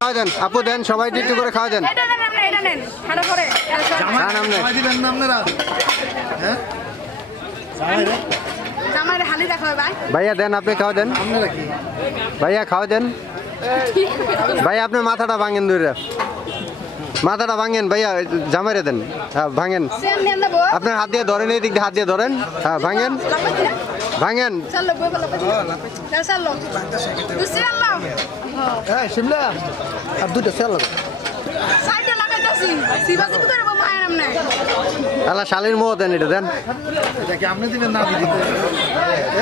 খাওয়া দেন আপু দেন সবাই একটু করে খাওয়া দেন। হ্যাঁ জামাইরে হালি দেখা হয়? ভাই। ভাইয়া দেন আপনি খাওয়া দেন। ভাইয়া খাওয়া দেন। ভাই আপনি মাথাটা ভাঙেন দূরে। মাথাটা ভাঙেন ভাইয়া জামাইরে দেন। হ্যাঁ ভাঙেন। আপনার হাত দিয়ে ধরেন এই দিক দিয়ে হাত দিয়ে ধরেন। হ্যাঁ ভাঙেন। ভাঙেন চলো বই বলো চলো বুঝছি আল্লাহ হ্যাঁ শিমলা আর দুটো সেল লাগবে আল্লাহ শালির মোহ দেন এটা দেন এটা কি আপনি দিবেন না আমি দিব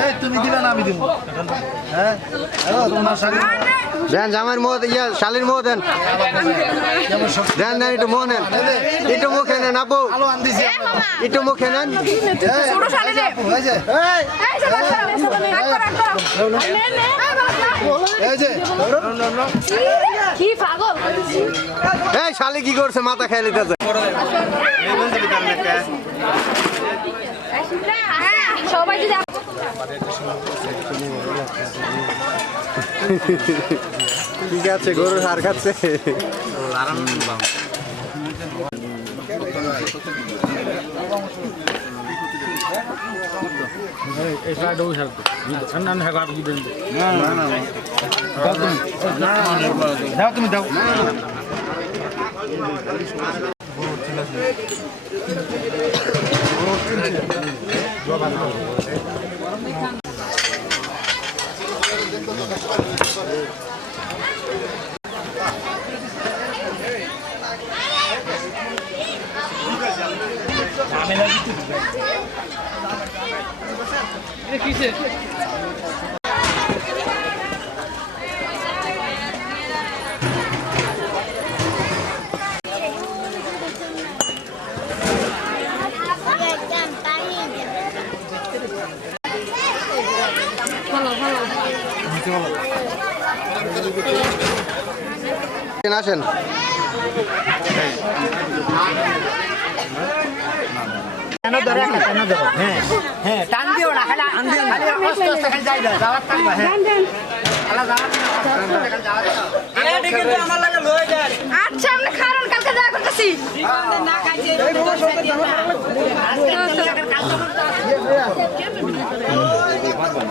এই তুমি দিবেন আমি দিব হ্যাঁ তোমার সাথে দেন জামাইয়ের মোহ ইয়া শালির মোহ দেন দেন দেন একটু মোহ নেন একটু মুখে নেন আপু আলো আন দিছি একটু মুখে নেন নে নে কি পাগল এই শালি কি করছে? মাথা খেয়ে সবাই যদি ঠিক আছে গরুর হার খাচ্ছে। দাও তুমি দাও। ঝামেলা কিছু? কিসে আসেন। আচ্ছা আমরা খারান কালকে যা করতেছি। ভাই একটু সাইড দেন আর তুমি সামনে যাবা না এটা কইতে পারে না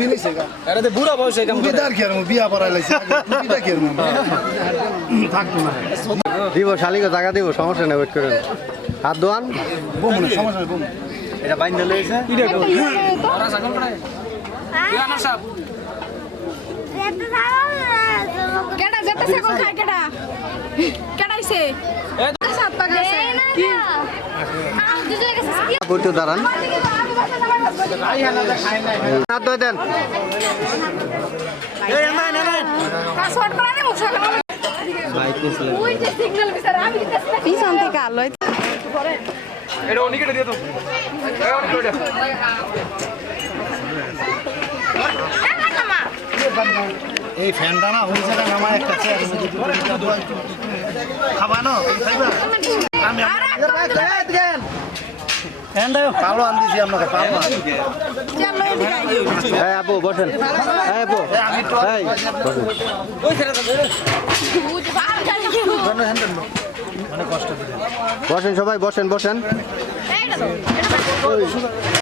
বিলিছে গা এটা? তো বুড়া বয়সে কাম বিদার কি আর বিয়া পড়াই লাইছে। বিদা কি আর থাকতো না। দিব শালিকে জায়গা দিব সমস্যা নেই ওয়েট করেন। হাত দোয়ান। বমু সমস্যা নাই বমু। এটা বাইন্দে লইছে কেডা যেতে ছাগল খায় কেডা? কেডাইছে গেছে কি আপু একটু দাঁড়ান দেন পিছন থেকে এটা দিয়ে তো এই ফ্যানটা না হয়েছে না আমার একটা চেয়ার খাইবা ফ্যানটা আন দিছি আপনাকে পালো এই আপু বসেন হ্যাঁ আপু হ্যাঁ বসেন, সবাই বসেন বসেন।